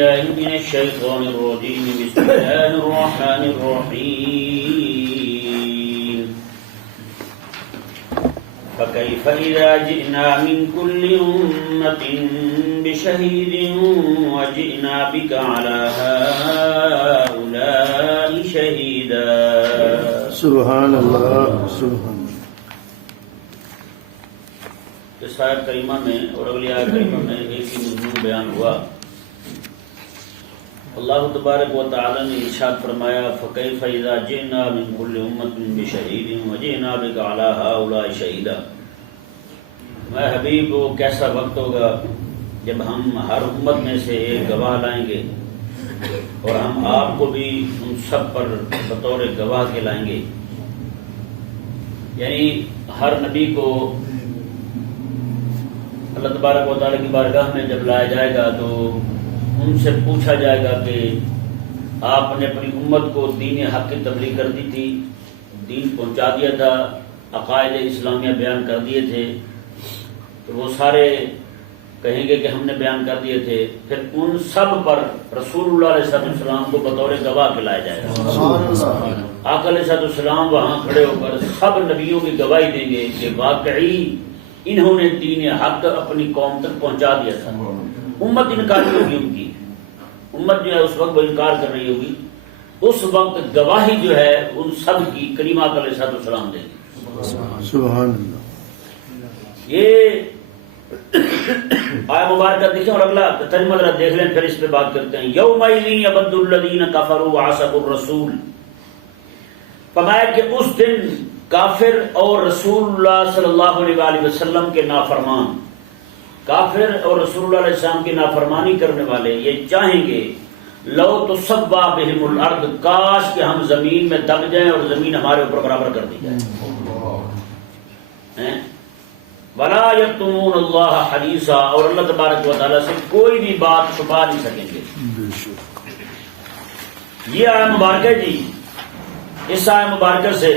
بالله من الشيطان الرجيم بسم الله الرحمن الرحيم فكيف إذا جئنا من كل أمة بشهيد وجئنا بك على هؤلاء شهيدا سبحان اللہ سبحان اس آیت کریمہ میں اور اگلی آیت کریمہ میں ایک ہی مضمون بیان ہوا. اللہ تبارک و تعالی نے ارشاد فرمایا فَكَيْفَ إِذَا جِئْنَا مِنْ كُلِّ أُمَّةٍ بِشَهِيدٍ وَجِئْنَا بِكَ عَلَى هَؤُلَاءِ شَهِيدًا. میں حبیب وہ کیسا وقت ہوگا جب ہم ہر امت میں سے ایک گواہ لائیں گے اور ہم آپ کو بھی ان سب پر بطور گواہ کے لائیں گے. یعنی ہر نبی کو اللہ تبارک و تعالیٰ کی بارگاہ میں جب لایا جائے گا تو ان سے پوچھا جائے گا کہ آپ نے اپنی امت کو دین حق کی تبلیغ کر دی تھی, دین پہنچا دیا تھا, عقائد اسلامیہ بیان کر دیے تھے. تو وہ سارے کہیں گے کہ ہم نے بیان کر دیے تھے. پھر ان سب پر رسول اللہ علیہ السلام کو بطور گواہ کے لایا جائے گا. آقا علیہ السلام وہاں کھڑے ہو کر سب نبیوں کی گواہی دیں گے کہ واقعی انہوں نے دین حق اپنی قوم تک پہنچا دیا تھا. امت انکاری ہوگی, ان کی امت جو ہے اس وقت وہ انکار کر رہی ہوگی. اس وقت گواہی جو ہے ان سب کی کریمہ علیہ السلام دیں گے. سبحان اللہ. یہ آیہ مبارکہ دیکھیں اور اگلا ترجمہ ذرا دیکھ لیں, پھر اس پہ بات کرتے ہیں. یومئذ یبد الذین کفروا وعصوا الرسول. فرمایا کہ اس دن کافر اور رسول اللہ صلی اللہ علیہ وآلہ وسلم کے نافرمان, کافر اور رسول اللہ علیہ السلام کی نافرمانی کرنے والے یہ چاہیں گے لو تسوا بہم الارض, کاش کہ ہم زمین میں دب جائیں اور زمین ہمارے اوپر برابر کر دی جائے. ولا یکتمون اللہ حدیثا, اور اللہ تبارک و تعالیٰ سے کوئی بھی بات چھپا نہیں سکیں گے. یہ آیہ مبارکہ جی, اس آیہ مبارکہ سے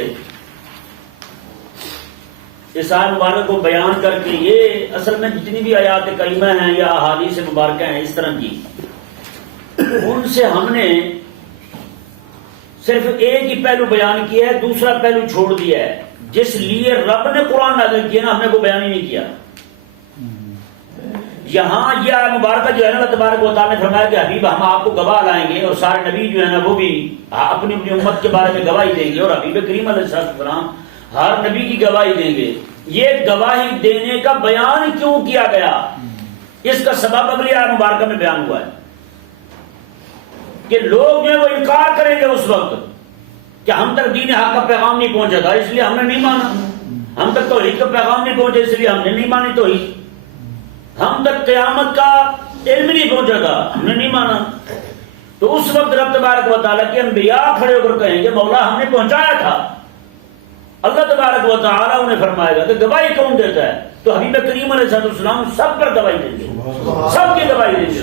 اس آیہ مبارک کو بیان کر کے یہ اصل میں جتنی بھی آیات کریمہ ہیں یا احادیث مبارکہ ہیں اس طرح کی, ان سے ہم نے صرف ایک ہی پہلو بیان کیا ہے, دوسرا پہلو چھوڑ دیا ہے. جس لیے رب نے قرآن نازل کیا نا, ہم نے وہ بیان ہی نہیں کیا. یہاں یہ آیہ مبارکہ جو ہے نا, اللہ تبارک و تعالیٰ نے فرمایا کہ حبیب ہم آپ کو گواہ لائیں گے, اور سارے نبی جو ہے نا وہ بھی اپنی اپنی امت کے بارے میں گواہی دیں گے, اور حبیب کریم علیہ السلام ہر نبی کی گواہی دیں گے. یہ گواہی دینے کا بیان کیوں کیا گیا, اس کا سبب اگلی آیہ مبارکہ میں بیان ہوا ہے کہ لوگ جو ہے وہ انکار کریں گے اس وقت کہ ہم تک دین حق کا پیغام نہیں پہنچا تھا اس لیے ہم نے نہیں مانا, ہم تک توحید کا پیغام نہیں پہنچا اس لیے ہم نے نہیں مانی توحید, ہم تک قیامت کا علم نہیں پہنچا تھا ہم نے نہیں مانا. تو اس وقت رب تبارک و تعالیٰ کے انبیاء کھڑے ہو کر کہیں گے مولا ہم نے پہنچایا تھا. اللہ تبارک و تعالیٰ انہیں فرمائے گا کہ گواہی کون دیتا ہے, تو حبیب کریم علیہ السلام سب پر گواہی دیں گے, سب کی گواہی دیں گے.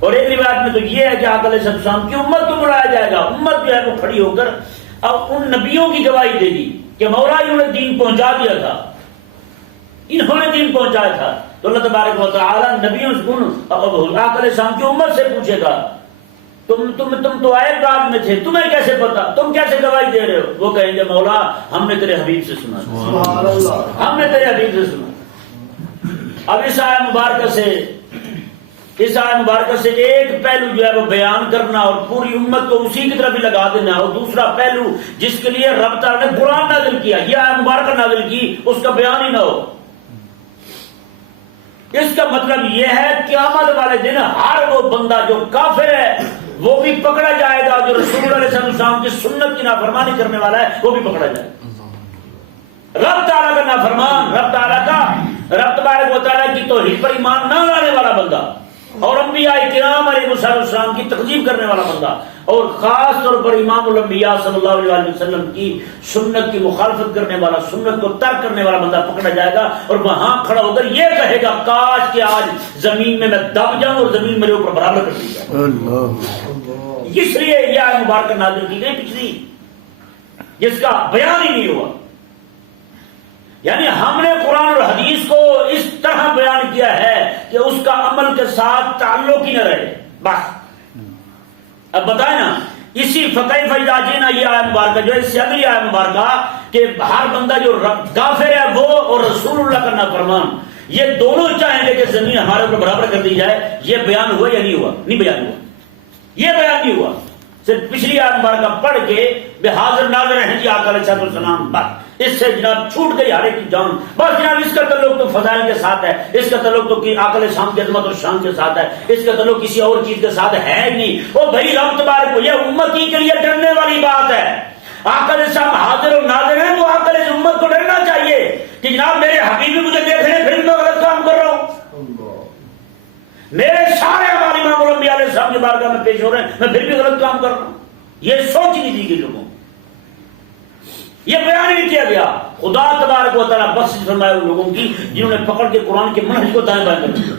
اور ایک روایت میں تو یہ ہے کہ آقا علیہ السلام کی امت کو بلایا جائے گا, امت جو ہے وہ کھڑی ہو کر اب ان نبیوں کی گواہی دے گی کہ مولا انہوں نے دین پہنچا دیا تھا, انہوں نے دین پہنچایا تھا. تو اللہ تبارک و تعالیٰ نبیوں سے آقا علیہ السلام کی امت سے پوچھے گا تم تو آئے راج میں تھے, تمہیں کیسے پتا, تم کیسے گواہی دے رہے ہو؟ وہ کہیں گے مولا ہم نے تیرے حبیب سے سنا, ہم نے تیرے حبیب سے سنا. اب اس آیہ مبارکہ سے ایک پہلو جو ہے وہ بیان کرنا اور پوری امت کو اسی کی طرف ہی لگا دینا, اور دوسرا پہلو جس کے لیے رب تعالیٰ نے قرآن نازل کیا, یہ آیہ مبارکہ نازل کی, اس کا بیان ہی نہ ہو. اس کا مطلب یہ ہے قیامت والے دن ہر وہ بندہ جو کافر ہے وہ بھی پکڑا جائے گا, جو رسول اللہ علیہ السلام کی سنت کی نافرمانی کرنے والا ہے وہ بھی پکڑا جائے گا. رب تعالیٰ کا نافرمان, رب تبارک و تعالیٰ کی توحید پر ایمان نہ لانے والا بندہ, اور انبیاء کرام علیہ السلام کی تکذیب کرنے والا بندہ, اور خاص طور پر امام الانبیاء صلی اللہ علیہ وسلم کی سنت کی مخالفت کرنے والا, سنت کو ترک کرنے والا بندہ پکڑا جائے گا, اور وہاں کھڑا ہو کر یہ کہے گا کاش کہ آج زمین میں دب جاؤں اور زمین میرے اوپر برابر کر دی جائے. اس لیے یہ آیہ مبارکہ نازل کی گئی پچھلی, جس کا بیان ہی نہیں ہوا. یعنی ہم نے قرآن اور حدیث کو اس طرح بیان کیا ہے کہ اس کا عمل کے ساتھ تعلق ہی نہ رہے. بس اب بتائیں نا اسی فقیف اذا جئنا یہ آیت مبارکہ جو ہے اس سے اگلی آیت مبارکہ کہ ہر بندہ جو کافر ہے وہ اور رسول اللہ کا نافرمان یہ دونوں چاہیں گے کہ زمین ہمارے اوپر برابر کر دی جائے. یہ بیان ہوا یا نہیں ہوا؟ نہیں بیان ہوا. یہ بیان نہیں ہوا. صرف پچھلی آیت مبارکہ پڑھ کے بے حاضر ناظر ہیں جی آقا علیہ السلام. بس اس سے جناب چھوٹ گئی ہر ایک کی جان. بس جناب اس کا تعلق تو فضائل کے ساتھ ہے, اس کا تعلق تو آقا علیہ السلام کی عظمت اور شان کے ساتھ ہے, اس کا تعلق کسی اور چیز کے ساتھ ہے ہی نہیں. وہ بھائی رب تبارک کو یہ امتی کے لیے ڈرنے والی بات ہے. آقا علیہ السلام حاضر اور ناظر ہیں تو آقا علیہ امت کو ڈرنا چاہیے کہ جناب میرے حبیب بھی مجھے دیکھ رہے ہیں پھر میں غلط کام کر رہا ہوں. میرے سارے ہمارے امام الانبیاء علیہ السلام کی بارگاہ میں پیش ہو رہے ہیں, میں پھر بھی غلط کام کر رہا ہوں. یہ سوچ نہیں دی گئی لوگوں کو, یہ بیان نہیں کیا گیا. خدا تبارک و تعالیٰ بخش فرمائے ان لوگوں کی جنہوں نے پکڑ کے قرآن کے منہج کو دائیں بائیں کر دیا.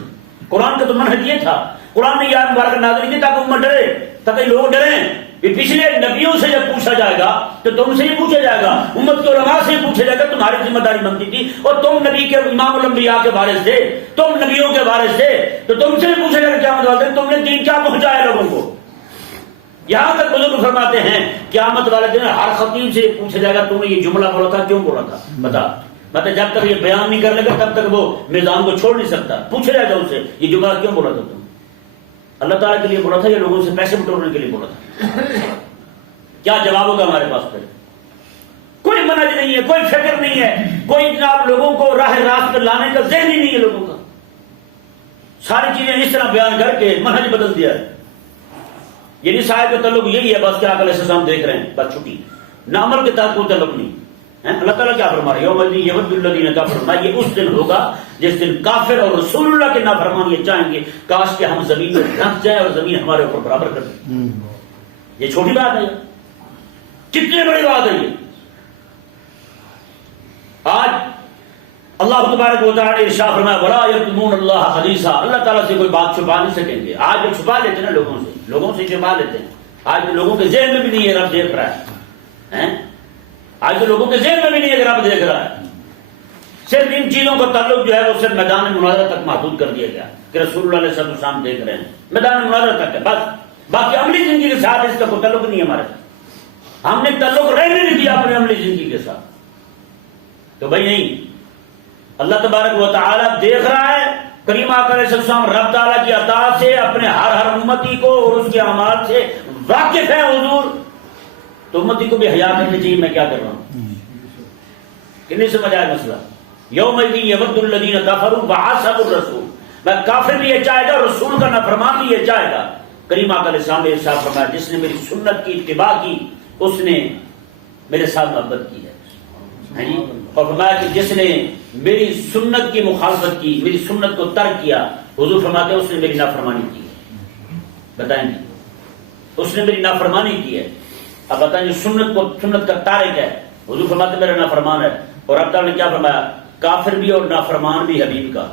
قرآن کا تو منہج یہ تھا, قرآن نے یہ مبارک نازل کی تاکہ امت ڈرے, تاکہ لوگ ڈریں. پچھلے نبیوں سے جب پوچھا جائے گا تو تم سے ہی پوچھا جائے گا, امت کے علماء سے ہی پوچھا جائے گا. تمہاری ذمہ داری بنتی تھی اور تم نبی کے امام الانبیاء کے وارث تھے, تم نبیوں کے وارث تھے, تو تم سے ہی پوچھا جائے گا قیامت والے دن تم نے دین کیا پہنچایا لوگوں کو. یہاں تک بزرگ فرماتے ہیں قیامت والے دن ہر خطیب سے پوچھا جائے گا تم نے یہ جملہ بولا تھا, کیوں بولا تھا, بتا. مطلب جب تک یہ بیان نہیں کر لے گا تب تک وہ میدان کو چھوڑ نہیں سکتا. پوچھا جائے گا ان سے یہ جملہ کیوں بولا تھا, تم اللہ تعالیٰ کے لیے بولا تھا یا لوگوں سے پیسے بٹورنے کے لیے بولا تھا؟ کیا جواب ہوگا ہمارے پاس پھر؟ کوئی منہج نہیں ہے, کوئی فکر نہیں ہے, کوئی جناب لوگوں کو راہ راست پہ لانے کا ذہن ہی نہیں ہے لوگوں کا. ساری چیزیں اس طرح بیان کر کے منہج بدل دیا ہے. یعنی صاحب کا تعلق یہی ہے بس کہ آقا علیہ السلام دیکھ رہے ہیں, بس چھٹی. نہ عمل کے تحت کوئی تعلق نہیں. اللہ تعالیٰ کیا فرما رہے یوم الدین یود الذین کفروا, یہ اس دن ہوگا جس دن کافر اور رسول اللہ کے نافرمان یہ چاہیں گے کاش کہ ہم زمین میں دھنس جائیں اور زمین ہمارے اوپر برابر کر دے. یہ چھوٹی بات ہے, کتنی بڑی بات ہے یہ. آج اللہ تبارک و تعالیٰ نے ارشاد فرمایا ولا یکتمون اللہ حدیثا, اللہ تعالیٰ سے کوئی بات چھپا نہیں سکیں گے. آج وہ چھپا لیتے ہیں لوگوں سے چھپا لیتے ہیں. آج لوگوں کے ذہن میں بھی نہیں ہے رب دیکھ رہا ہے. آج تو لوگوں کے ذہن میں بھی نہیں ہے رب دیکھ رہا ہے. صرف ان چیزوں کا تعلق جو ہے وہ صرف میدان مناظرہ تک محدود کر دیا گیا کہ رسول اللہ علیہ السلام دیکھ رہے ہیں, میدان مناظرہ تک ہے بس. باقی عملی زندگی کے ساتھ اس کا کوئی تعلق نہیں ہے ہمارے ساتھ. ہم نے تعلق رہنے نہیں دیا اپنے عملی زندگی کے ساتھ. تو بھائی نہیں, اللہ تبارک و تعالیٰ دیکھ رہا ہے. کریم آقا علیہ السلام رب تعالیٰ کی عطا سے اپنے ہر امتی کو اور اس کے اعمال سے واقف ہے حضور. تو امتی کو بھی حیا کرنی چاہیے میں کیا کر رہا ہوں. کہ نہیں سمجھ آیا مسئلہ؟ یوم الدین یود الذین کفروا وعصوا الرسول, میں کافر بھی یہ چاہے گا, رسول کا نافرمان بھی یہ چاہے گا. کریم آقا علیہ السلام نے ارشاد فرمایا جس نے میری سنت کی اتباع کی اس نے میرے ساتھ محبت کی ہے. اور فرمایا کہ جس نے میری سنت کی مخالفت کی, میری سنت کو ترک کیا, حضور فرماتے ہیں اس نے میری نافرمانی کی ہے. بتائیں گے اس نے میری نافرمانی کی ہے. اب بتائیں جو سنت کا تارک ہے, حضور فرماتے ہیں میرا نافرمان ہے. اور اب تعالیٰ نے کیا فرمایا, کافر بھی اور نافرمان بھی حبیب کا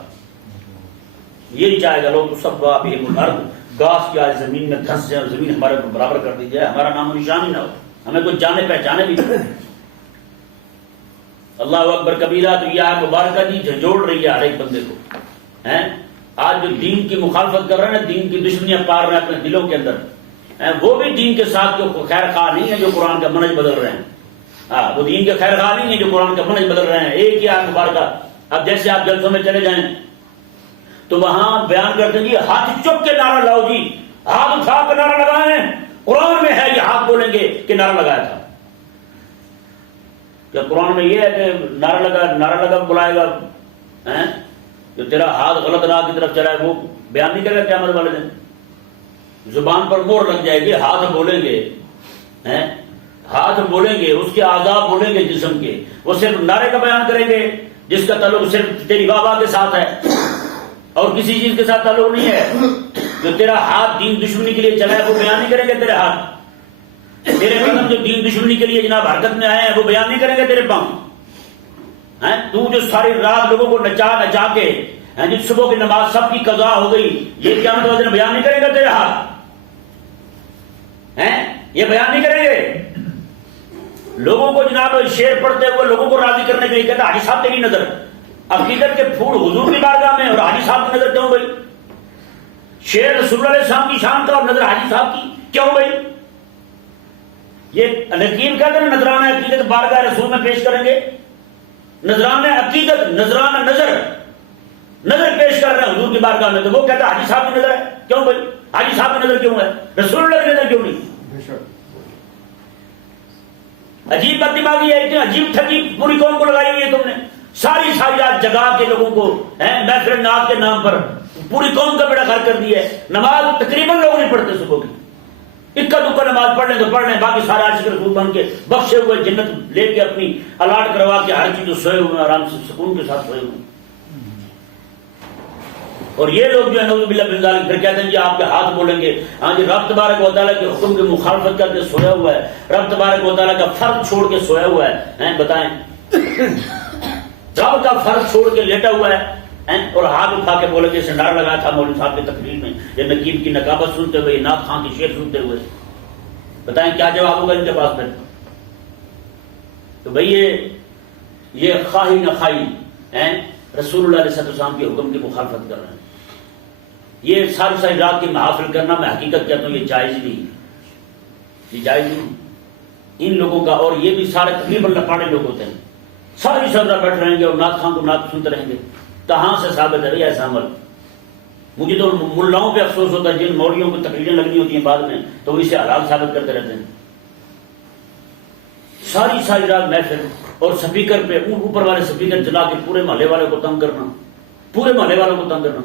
یہی چاہے گا. لوگ سب گاس کی آج زمین میں دھنس جائے, زمین ہمارے اوپر برابر کر دی جائے, ہمارا نام و نشان ہی نہ ہو, ہمیں کوئی جانے پہچانے بھی نہیں. اللہ اکبر کبیرہ. تو یہ آیت مبارکہ جی جھنجھوڑ رہی ہے ہر ایک بندے کو. آج جو دین کی مخالفت کر رہے ہیں, دین کی دشمنیاں پار رہے ہیں اپنے دلوں کے اندر, وہ بھی دین کے ساتھ جو خیر خواہ نہیں ہے جو قرآن کا منہج بدل رہے ہیں. وہ دین کے خیر خواہ نہیں ہے جو قرآن کا منہج بدل رہے ہیں. ایک ہی آیت مبارکہ. اب جیسے آپ جلسوں میں چلے جائیں تو وہاں بیان کرتے ہیں جی ہاتھ چک کے نعرہ لاؤ, جی ہاتھ اٹھا کر نعرہ لگائیں. قرآن میں ہے یہ ہاتھ بولیں گے کہ نعرہ لگایا تھا. کیا قرآن میں یہ ہے کہ نعرہ لگا بلائے گا, جو تیرا ہاتھ غلط راہ کی طرف چلا ہے وہ بیان نہیں کرے گا قیامت والے دن. زبان پر مور لگ جائے گی, ہاتھ بولیں گے, ہاتھ بولیں گے, اس کے اعضاء بولیں گے جسم کے, وہ صرف نعرے کا بیان کریں گے جس کا تعلق صرف تیری بابا کے ساتھ ہے اور کسی چیز کے ساتھ تعلق نہیں ہے. جو تیرا ہاتھ دین دشمنی کے لیے چلا ہے وہ بیان نہیں کریں گے تیرے ہاتھ. تیرے قدم جو دین دشمنی کے لیے جناب حرکت میں آئے ہیں وہ بیان نہیں کریں گے تیرے پاؤں. تو جو ساری رات لوگوں کو نچا کے جس صبح کی نماز سب کی قضا ہو گئی, یہ قیامت والے دن بیان نہیں کرے گا تیرے ہاتھ. یہ بیان نہیں کریں گے. لوگوں کو جناب شعر پڑھتے ہوئے لوگوں کو راضی کرنے کے لیے کہتا حاجی صاحب تیری نظر عقیدت کے پھول حضور کی بارگاہ میں اور حاجی صاحب کی نظر کیوں گئی. شعر رسول اللہ علیہ السلام کی شان کا اور نظر حاجی صاحب کی کیوں بھائی؟ یہ نقیب کہتے ہیں نذرانہ عقیدت بارگاہ رسول میں پیش کریں گے. نذرانہ عقیدت، نذرانہ نظر پیش کر رہے ہیں حضور کی بارگاہ میں، تو وہ کہتا ہے حاجی صاحب کی نظر ہے. کیوں بھائی؟ حاجی صاحب کی نظر کیوں ہے؟ رسول اللہ کی نظر کیوں نہیں؟ عجیب بد دماغی ہے، اتنی عجیب ٹھگی پوری قوم کو لگائی ہوئی ہے تم نے. ساری رات جگا کے لوگوں کو محفل نعت کے نام پر پوری قوم کا بیڑا گھر کر دیا ہے. نماز تقریباً لوگ نہیں پڑھتے صبح کی، اکا دکا نماز پڑھ لیں تو پڑھ لیں، باقی سارے عاشق رسول بن کے بخشے ہوئے جنت لے کے اپنی الاٹ کروا کے ہر چیز سوئے ہوئے آرام سے سکون کے ساتھ سوئے ہوئے. اور یہ لوگ جو ہے نعوذ باللہ من ذالک پھر کہتے ہیں جی آپ کے ہاتھ بولیں گے. ہاں جی رب تبارک و تعالیٰ کے حکم کی مخالفت کر کے سویا ہوا ہے، رب تبارک و تعالیٰ کا فرض چھوڑ کے سویا ہوا ہے. بتائیں رب کا فرض چھوڑ کے لیٹا ہوا ہے اور ہاتھ اٹھا کے بولے جیسے نعرہ لگایا تھا مولوی صاحب کی تقریر میں، یہ نقیب کی نقابت سنتے ہوئے، نعت خان کی شعر سنتے ہوئے. بتائیں کیا جواب ہوگا ان کے پاس پھر؟ تو بھئی یہ خواہی نہ خواہی رسول اللہ علیہ السلام کے حکم کی مخالفت کر رہے ہیں. یہ ساری رات کی محافل کرنا میں حقیقت کہتا ہوں یہ جائز نہیں، یہ جائز نہیں ان لوگوں کا. اور یہ بھی سارے تقریباً لپاڑے لوگ ہوتے ہیں، ساری رات بیٹھ رہیں گے اور نعت خان کو نعت سنتے رہیں گے. کہاں سے ثابت ہے ایسا عمل؟ مجھے تو ملاؤں پہ افسوس ہوتا ہے جن مولویوں کو تقریریں لگنی ہوتی ہیں بعد میں تو وہ اسے حلال ثابت کرتے رہتے ہیں. ساری رات محفل اور سپیکر پہ اوپر والے سپیکر چلا کے پورے محلے والے کو تنگ کرنا، پورے محلے والوں کو تنگ کرنا.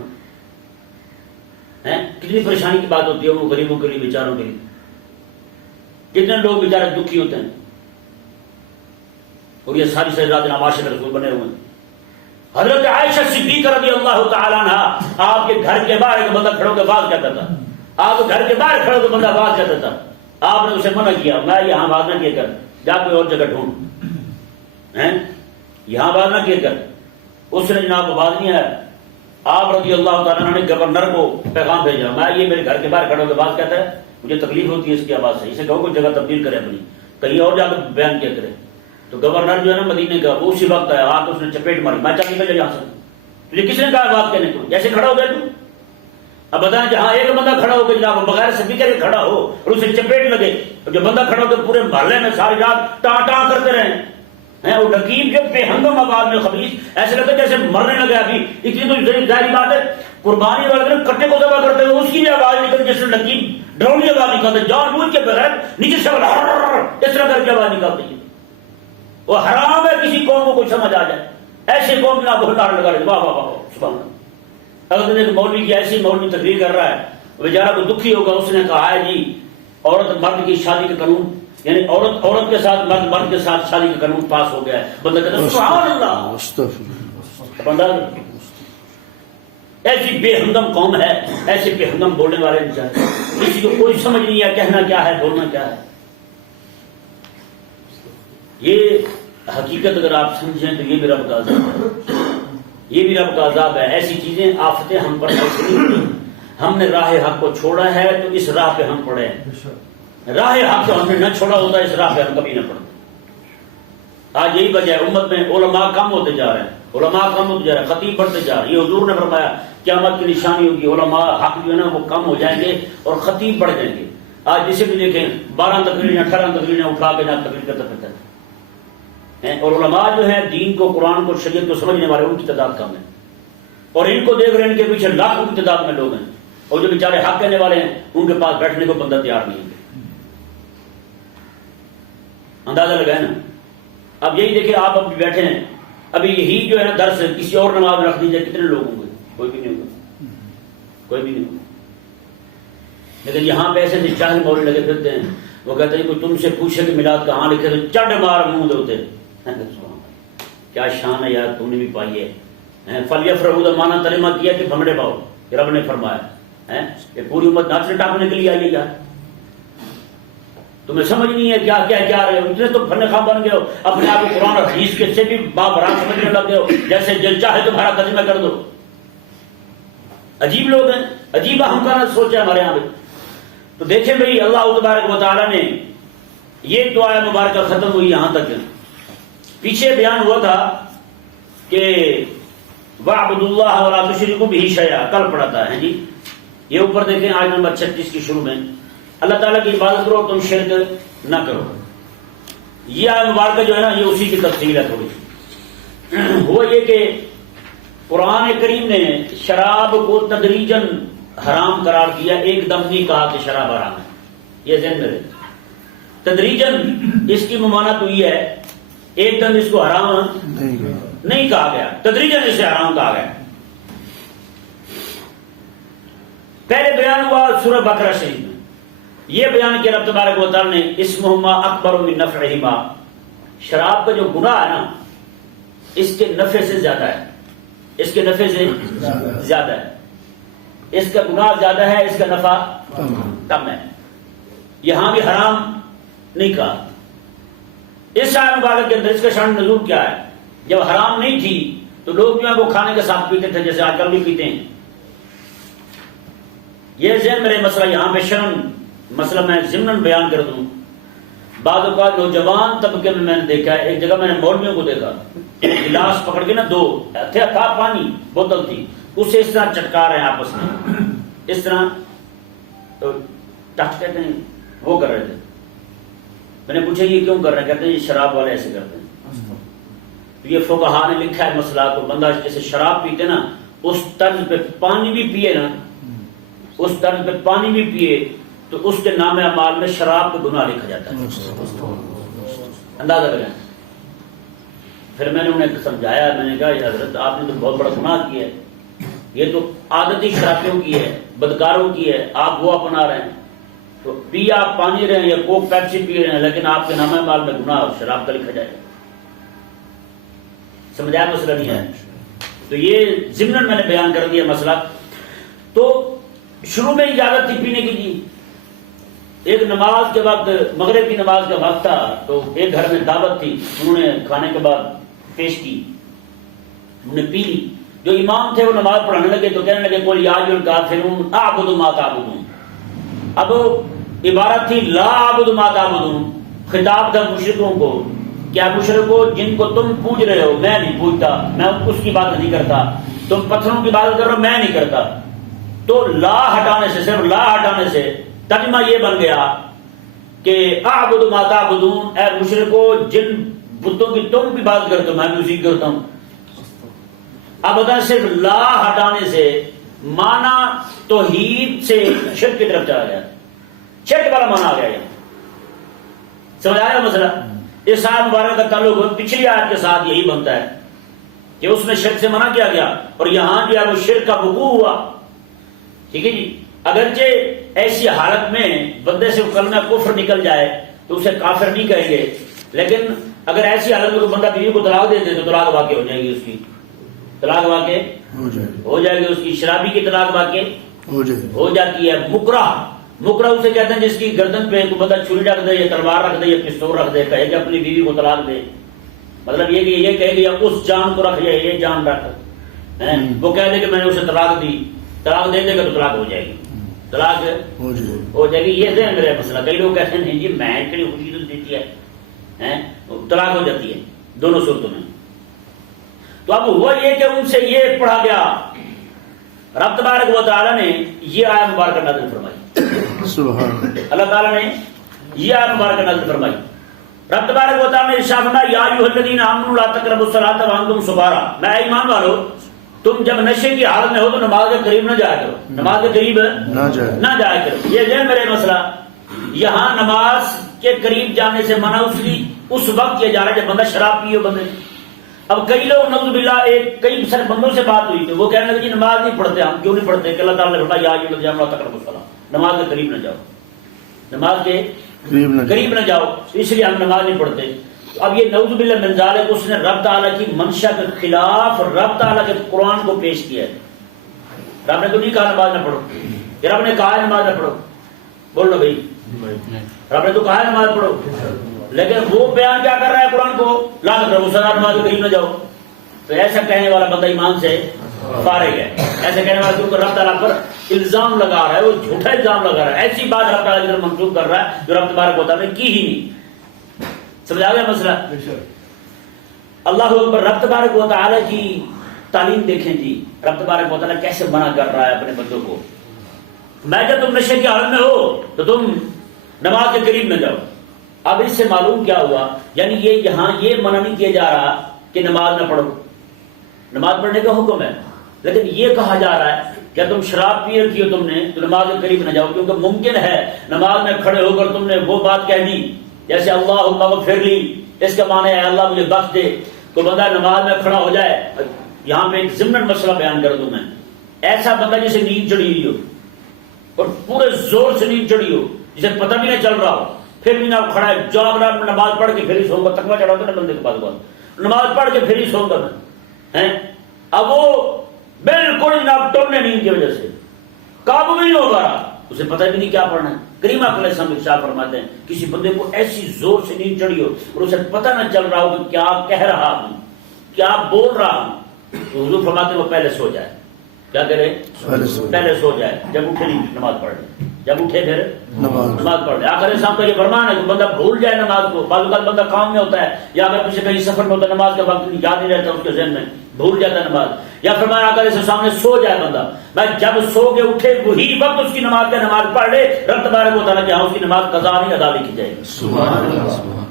کتنی پریشانی کی بات ہوتی ہے وہ غریبوں کے لیے، بیچاروں کے لیے. کتنے لوگ بیچارے دکھی ہوتے ہیں اور یہ ساری رات عاشق رسول بنے ہوئے ہیں. حضرت عائشہ صدیقہ رضی اللہ تعالیٰ عنہ آپ کے گھر کے باہر ایک بندہ کھڑوں کے بعد کہتا تھا، آپ کے گھر کے باہر کھڑوں کے بندہ آواز کہتا تھا، آپ نے اسے منع کیا، میں یہاں آواز نہ کیا کر، جا کوئی اور جگہ ڈھونڈ، یہاں آواز نہ کیا کر. اس نے جناب آواز نہیں آیا. آپ رضی اللہ تعالیٰ عنہ نے گورنر کو پیغام بھیجا، میں یہ میرے گھر کے باہر کھڑوں کے بعد کہتا ہے مجھے تکلیف ہوتی ہے اس کی آواز سے، اسے کہو کوئی جگہ تبدیل کرے اپنی، کہیں اور جا کر بیان کیا کرے. تو گورنر جو ہے نا مدینے کا وہ اسی وقت آیا، آ کے اس نے چپیٹ ماری، میں چل نکل یہاں سے. تجھے کس نے کہا بات کہنے کو؟ ایسے کھڑا ہو گیا تو؟ اب بتائیں جہاں ایک بندہ کھڑا ہو کے جناب بغیر سپیکر کے کھڑا ہو اور اسے چپیٹ لگے، جو بندہ کھڑا ہو کے پورے محلے میں ساری رات ٹاں ٹاں کرتے رہے ہیں. وہ نقیب جو بے ہنگم آواز میں خبیث ایسے لگتا ہے جیسے مرنے لگا. ابھی اتنی تو ظاہری بات ہے قربانی والے دن کٹے کو ذبح کرتے ہوئے اس کی بھی آواز نکلتی جیسے نقیب ڈرونی آواز نکالتے، جان بوجھ کے بغیر نیچے سے اس طرح کر کے آواز نکالتے ہیں. وہ حرام ہے کسی قوم کو کوئی سمجھ آ جائے، ایسے قوم نہ بہت ڈار لگا رہے. واہ واہ واہ سبحان اللہ. اگر ایک مولوی کی ایسی مولوی تقریر کر رہا ہے بیچارہ کو دکھی ہوگا. اس نے کہا ہے جی عورت مرد کی شادی کا قانون، یعنی عورت کے ساتھ مرد کے ساتھ شادی کا قانون پاس ہو گیا ہے. بندہ کہتا ہے سبحان اللہ. بندہ ایسی بے ہمدم قوم ہے، ایسے بے ہمدم بولنے والے نہیں چاہتے، کسی کو کوئی سمجھ نہیں ہے کہنا کیا ہے بولنا کیا ہے. یہ حقیقت اگر آپ سمجھیں تو یہ بھی رب کا عذاب ہے، یہ بھی رب کا عذاب ہے. ایسی چیزیں آفتیں ہم پر ایسی نہیں ہوئی. ہم نے راہ حق کو چھوڑا ہے تو اس راہ پہ ہم پڑے ہیں. راہ حق کو ہم نے نہ چھوڑا ہوتا اس راہ پہ ہم کبھی نہ پڑتے. آج یہی وجہ ہے امت میں علماء کم ہوتے جا رہے ہیں، علماء کم ہوتے جا رہے ہیں، خطیب بڑھتے جا رہے ہیں. یہ حضور نے فرمایا قیامت کی نشانی ہوگی، علماء حق جو ہے نا وہ کم ہو جائیں گے اور خطیب بڑھ جائیں گے. آج جسے بھی دیکھیں 12 تقریریں 18 تقریریں اٹھا کے جہاں تقریر کرتا پھرتا ہے. اور علماء جو ہیں دین کو، قرآن کو، شریعت کو سمجھنے والے ان کی تعداد کم ہے. اور ان کو دیکھ رہے ہیں ان کے پیچھے لاکھوں کی تعداد میں لوگ ہیں، اور جو بیچارے حق کہنے والے ہیں ان کے پاس بیٹھنے کو بندہ تیار نہیں ہے. اندازہ لگائے نا. اب یہی دیکھیں آپ اب بیٹھے ہیں، ابھی یہی جو ہے نا درس کسی اور نماز میں رکھ دیجیے کتنے لوگ ہوں گے؟ کوئی بھی نہیں ہوگا، کوئی بھی نہیں ہوگا. لیکن یہاں پہ ایسے چاہے مولوی لگے پھرتے ہیں، وہ کہتے ہیں کوئی تم سے پوچھے کہ میلاد کہاں لکھے تو چڑ مار منہ دھوتے. کیا شان ہے یار، تم نے بھی پائی ہے. فلیفرحوا مانا ترجمہ کیا کہ بھنگڑے پاؤ، رب نے فرمایا کہ پوری امت ناچنے ٹاپنے کے لیے آئی ہے یار. تمہیں سمجھ نہیں ہے کیا کیا کیا رہے ہو، اتنے تو فن خواہ بن گئے ہو، اپنے آپ کو قرآن اور حدیث کے سے بھی بابرات سمجھنے لگ گئے ہو، جیسے دل چاہے تمہارا ترجمہ کر دو. عجیب لوگ ہیں، عجیب ہم کا نہ سوچے ہمارے یہاں پہ. تو دیکھیں بھئی اللہ تبارک و تعالیٰ نے یہ دعا مبارکہ ختم ہوئی یہاں تک. پیچھے بیان ہوا تھا کہ وَاعْبُدُوا اللَّهَ وَلَا تُشْرِكُوا بِهِ شَيْئًا، کل پڑھا تھا جی یہ اوپر دیکھیں آیت نمبر 36 کی شروع میں، اللہ تعالیٰ کی عبادت کرو تم شرک نہ کرو. یہ آیت مبارکہ جو ہے نا یہ اسی کی تفصیل ہے تھوڑی سی. وہ یہ کہ قرآن کریم نے شراب کو تدریجاً حرام قرار دیا، ایک دم نہیں کہا کہ شراب حرام ہے. یہ ذہن میں رہے، تدریجاً اس کی ممانعت ہوئی ہے، ایک دم اس کو حرام نہیں کہا گیا، تدریجاً اسے حرام کہا گیا. پہلے بیان ہوا سورہ بقرہ شریف میں، یہ بیان کیا رب تبارک و تعالی نے اسمہما اکبر من نفعہما، شراب کا جو گناہ ہے نا اس کے نفع سے زیادہ ہے، اس کے نفع سے زیادہ ہے، اس کا گناہ زیادہ ہے، اس کا نفع کم ہے. یہاں بھی حرام نہیں کہا. اس آیت مبارک کے اندر اس کا شان نزول کیا ہے؟ جب حرام نہیں تھی تو لوگ جو ہے وہ کھانے کے ساتھ پیتے تھے، جیسے آج کل بھی پیتے ہیں. یہ ذہن میرے مسئلہ یہاں پہ شرم مسئلہ میں ضمن بیان کر دوں. بعض اوقات نوجوان طبقے میں نے دیکھا ہے، ایک جگہ میں نے مولویوں کو دیکھا گلاس پکڑ کے نا، دو تھا پانی بوتل تھی، اسے اس طرح چٹکا رہے ہیں آپس میں، اس طرح ٹچ کہتے ہیں وہ کر رہے تھے. میں نے پوچھا یہ کیوں کر رہے ہیں؟ کہتے ہیں یہ شراب والے ایسے کرتے ہیں. تو یہ فقہا نے لکھا ہے مسئلہ کو، بندہ جیسے شراب پیتے نا اس طرز پہ پانی بھی پیے نا، اس طرز پہ پانی بھی پیے تو اس کے نام اعمال میں شراب کا گناہ لکھا جاتا ہے. اندازہ کریں. پھر میں نے انہیں سمجھایا، میں نے کہا یہ حضرت آپ نے تو بہت بڑا گناہ کیا ہے، یہ تو عادتی شرابیوں کی ہے، بدکاروں کی ہے، آپ وہ اپنا رہے ہیں. تو پی آپ پانی رہے ہیں یا کوک پیپسی پی رہے ہیں، لیکن آپ کے نام اعمال میں گناہ شراب کا لکھا جائے گا. سمجھایا مسئلہ نہیں ہے. تو یہ ضمن میں نے بیان کر دیا مسئلہ. تو شروع میں اجازت تھی پینے کی جی. ایک نماز کے وقت، مغرب کی نماز کا وقت تھا، تو ایک گھر میں دعوت تھی، انہوں نے کھانے کے بعد پیش کی، انہوں نے پی لی. جو امام تھے وہ نماز پڑھانے لگے تو کہنے لگے قل یا ایھا الکافرون اعبد ما تعبدون. اب عبارت تھی لا اعبد ما تعبدون، خطاب تھا مشرکوں کو. کیا مشرکو جن کو تم پوج رہے ہو میں نہیں پوجتا، میں اس کی بات نہیں کرتا. تم پتھروں کی بات کر رہے ہو میں نہیں کرتا. تو لا ہٹانے سے، صرف لا ہٹانے سے ترجمہ یہ بن گیا کہ اعبد ما تعبدون، اے مشرکو جن بتوں کی تم بھی بات کرتے ہو میں بھی اسی کرتا ہوں. اب بتا صرف لا ہٹانے سے مانا توحید سے شرک کی طرف چلا گیا، شرک والا مانا آ گیا. سمجھ آیا مسئلہ؟ اس آیت مبارک کا تعلق پچھلی آیت کے ساتھ یہی بنتا ہے کہ اس میں شرک سے منع کیا گیا، اور یہاں جو ہے وہ شرک کا وقوع ہوا. ٹھیک ہے جی. اگرچہ ایسی حالت میں بندے سے کلمہ کفر نکل جائے تو اسے کافر نہیں کہیں گے، لیکن اگر ایسی حالت میں بندہ بیوی کو طلاق دے دے تو طلاق واقع ہو جائے گی، اس کی طلاق واقع ہو جائے گی، اس کی شرابی کی طلاق واقع ہو جاتی ہے. مکرہ اسے کہتے ہیں جس کی گردن پہ کوئی بندہ چھری رکھ دے یا تلوار رکھ دے یا پستول رکھ دے، کہے کہ اپنی بیوی کو طلاق دے، مطلب یہ کہ یہ کہے کہ اس جان کو رکھ یا یہ جان رکھ. وہ کہہ دے کہ میں نے اسے طلاق دی، طلاق دے دے گا تو طلاق ہو جائے گی، طلاق ہو جائے گی. یہ ذہن میرا مسئلہ. کئی لوگ کہتے ہیں جی میں اتنی خوشی تو دیتی ہے، طلاق ہو جاتی ہے دونوں صورتوں میں. تو اب ہوا یہ کہ ان سے یہ پڑھا گیا، رب تبارک و تعالیٰ نے یہ آیت مبارکہ نازل فرمائی. سبحان اللہ تعالیٰ نے یہ آیت مبارکہ نازل فرمائی. رب تبارک و تعالیٰ نے ارشاد فرمایا یا ایھا الذین آمنوا لا تقربوا الصلاۃ وانتم سکارى، میں ایمان والو تم جب نشے کی حالت میں ہو تو نماز کے قریب نہ جایا کرو، نماز کے قریب نہ جایا کرو. یہ جو میرے مسئلہ یہاں نماز کے قریب جانے سے منع اس وقت کیا جا رہا ہے جب بندہ شراب پیے بندے. اب کئی لوگ نعوذ باللہ کئی سارے بندوں سے بات ہوئی تو وہ کہنے لگے جی نماز نہیں پڑھتے. ہم کیوں نہیں پڑھتے؟ کہ اللہ تعالیٰ نے فرمایا یا ایھا الذین آمنوا لا تقربوا الصلاۃ، نماز کے قریب نہ جاؤ، نماز کے قریب نہ جاؤ، اس لیے ہم نماز نہیں پڑھتے. اب یہ نعوذ باللہ من ذالک اس نے رب تعالیٰ کی منشا کے خلاف رب تعالیٰ کے قرآن کو پیش کیا ہے. رب نے تو نہیں کہا نماز نہ پڑھو، یہ رب نے کہا ہے نماز نہ پڑھو. بول لو بھائی، رب نے تو کہا ہے نماز پڑھو، لیکن وہ بیان کیا کر رہا ہے قرآن کو لا تقربوا الصلاۃ، نماز کے قریب نہ جاؤ. تو ایسا کہنے والا بندہ ایمان سے فارغ ہے. ایسا کہنے والا کیونکہ رب تعالیٰ پر الزام لگا رہا ہے، وہ جھوٹا الزام لگا رہا ہے، ایسی بات رب تعالیٰ کی طرف منسوخ کر رہا ہے جو رب تبارک و تعالیٰ نے کی ہی نہیں. سمجھ آ گیا مسئلہ؟ اللہ اکبر. رب تبارک و تعالیٰ کی تعلیم دیکھیں جی، رب تبارک و تعالیٰ کیسے منع کر رہا ہے اپنے بندوں کو. میں جب تم نشے کی حالت میں ہو تو تم نماز کے قریب نہ جاؤ. اب اس سے معلوم کیا ہوا؟ یعنی یہ یہاں یہ منع نہیں کیا جا رہا کہ نماز نہ پڑھو، نماز پڑھنے کا حکم ہے، لیکن یہ کہا جا رہا ہے کہ تم شراب پی رکھی ہو تم نے تو نماز کے قریب نہ جاؤ، کیونکہ ممکن ہے نماز میں کھڑے ہو کر تم نے وہ بات کہہ دی جیسے اللہم اغفر لی، اس کا معنی ہے اللہ مجھے بخش دے. تو بندہ نماز میں کھڑا ہو جائے. یہاں پہ ایک ضمن مسئلہ بیان کر دوں میں. ایسا بندہ جسے نیند چڑھی ہوئی ہو اور پورے زور سے نیند چڑھی ہو، جسے پتہ بھی نہ چل رہا ہو، پھر بھی نہ کھڑا ہے، جاگ رہا، نماز پڑھ کے پھر ہی سو گا. تقویٰ چڑھا ہوتا ہے نا بندے کے پاس، نماز پڑھ کے پھر ہی سو گا میں. اب وہ بالکل جناب ٹوٹنے نیند کی وجہ سے قابو بھی نہیں ہو پا رہا، اسے پتہ بھی نہیں کیا پڑھنا ہے. کریم علیہ السلام ارشاد فرماتے ہیں کسی بندے کو ایسی زور سے نیند چڑھی ہو اور اسے پتہ نہ چل رہا ہو کہ کیا کہہ رہا ہوں، کیا بول رہا ہوں، تو حضور فرماتے ہیں وہ پہلے سو جائے. کیا کرے؟ پہلے سو جائے. جب اٹھے نہیں نماز پڑھ لے، جب اٹھے پھر نماز پڑھ لے. آخر صاحب کا یہ فرمان ہے کہ بندہ بھول جائے نماز کو. بعض اوقات بندہ کام میں ہوتا ہے یا اگر کسی کہیں سفر میں ہوتا ہے، نماز کا وقت یاد نہیں رہتا اس کے ذہن میں، بھول جاتا ہے نماز. یا فرمایا آقا سے سامنے سو جائے بندہ، میں جب سو کے اٹھے وہی وقت اس کی نماز کا نماز پڑھ لے، رب تبارک و تعالیٰ کہ ہاں اس کی نماز قضا نہیں ادا لکھی جائے گی. سبحان اللہ.